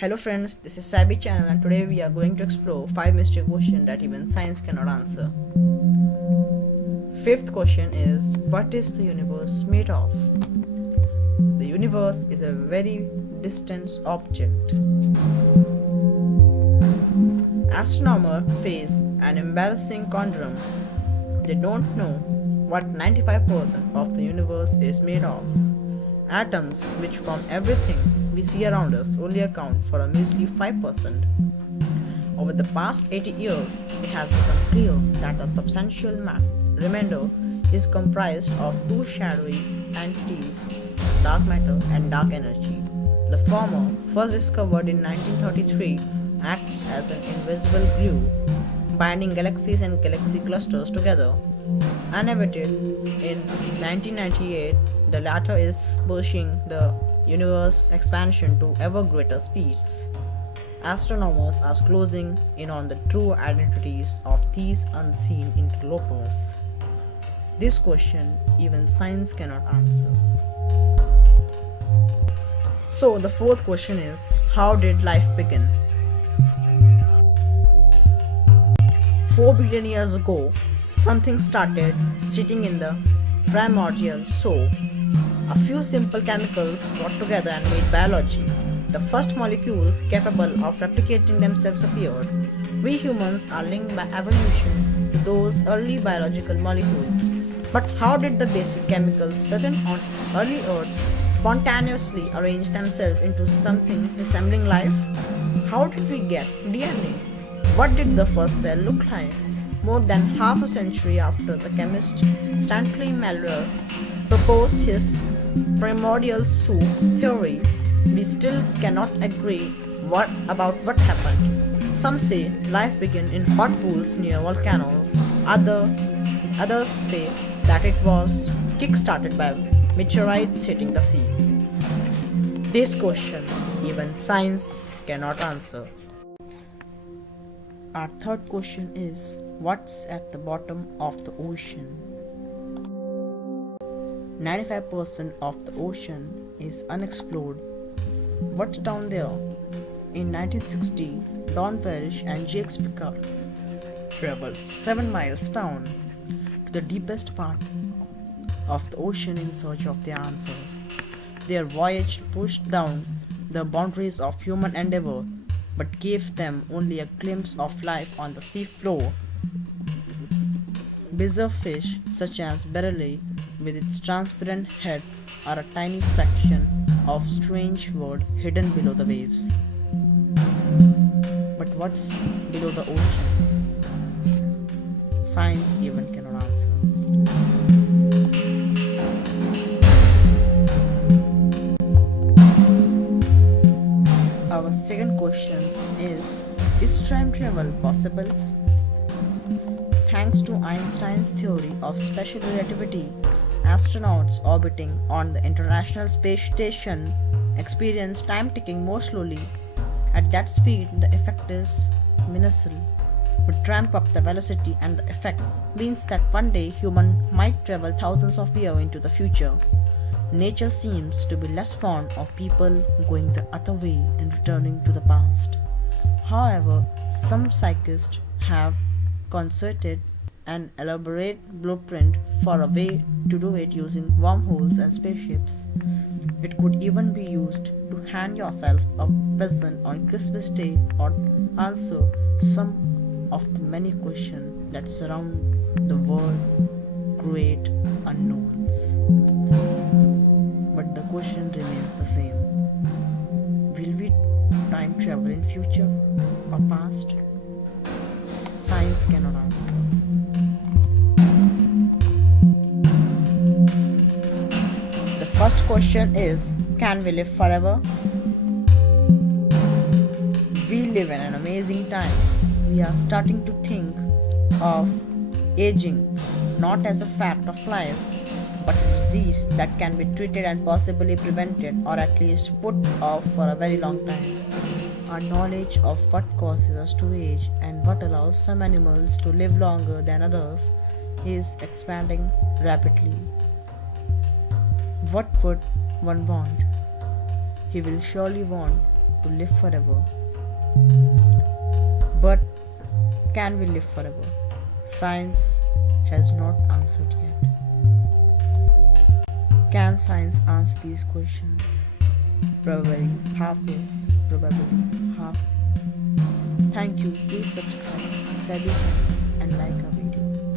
Hello friends, this is Sabi channel and today we are going to explore 5 mystery questions that even science cannot answer. Fifth question is, what is the universe made of? The universe is a very distant object. Astronomers face an embarrassing conundrum. They don't know what 95% of the universe is made of. Atoms, which form everything we see around us, only account for a measly 5%. Over the past 80 years, it has become clear that a substantial remainder is comprised of two shadowy entities, dark matter and dark energy. The former, first discovered in 1933, acts as an invisible glue, binding galaxies and galaxy clusters together. Unabated in 1998, the latter is pushing the universe expansion to ever greater speeds. Astronomers are closing in on the true identities of these unseen interlopers. This question even science cannot answer. So the fourth question is, how did life begin? 4 billion years ago, something started sitting in the primordial soul. A few simple chemicals got together and made biology. The first molecules capable of replicating themselves appeared. We humans are linked by evolution to those early biological molecules. But how did the basic chemicals present on early Earth spontaneously arrange themselves into something resembling life? How did we get DNA? What did the first cell look like? More than half a century after the chemist Stanley Miller proposed his primordial soup theory, we still cannot agree about what happened. Some say life began in hot pools near volcanoes. Others say that it was kick-started by meteorites hitting the sea. This question even science cannot answer. Our third question is, what's at the bottom of the ocean? 95% of the ocean is unexplored. What's down there? In 1960, Don Parrish and Jacques Piccard traveled 7 miles down to the deepest part of the ocean in search of the answers. Their voyage pushed down the boundaries of human endeavor, but gave them only a glimpse of life on the sea floor. Bizarre fish such as barrel with its transparent head are a tiny fraction of strange world hidden below the waves. But what's below the ocean? Science even cannot answer. Our second question is time travel possible? Thanks to Einstein's theory of special relativity, astronauts orbiting on the International Space Station experience time ticking more slowly. At that speed, the effect is minuscule, would ramp up the velocity, and the effect means that one day human might travel thousands of years into the future. Nature seems to be less fond of people going the other way and returning to the past. However, some scientists have concerted an elaborate blueprint for a way to do it using wormholes and spaceships. It could even be used to hand yourself a present on Christmas Day or answer some of the many questions that surround the world great unknowns. But the question remains the same. Will we time travel in future or past? Science cannot answer. The first question is, can we live forever? We live in an amazing time. We are starting to think of aging not as a fact of life, but a disease that can be treated and possibly prevented or at least put off for a very long time. Our knowledge of what causes us to age and what allows some animals to live longer than others is expanding rapidly. What would one want? He will surely want to live forever. But can we live forever? Science has not answered yet. Can science answer these questions? Probably half yes, probably half. Thank you. Please subscribe, Sabi, and like our video.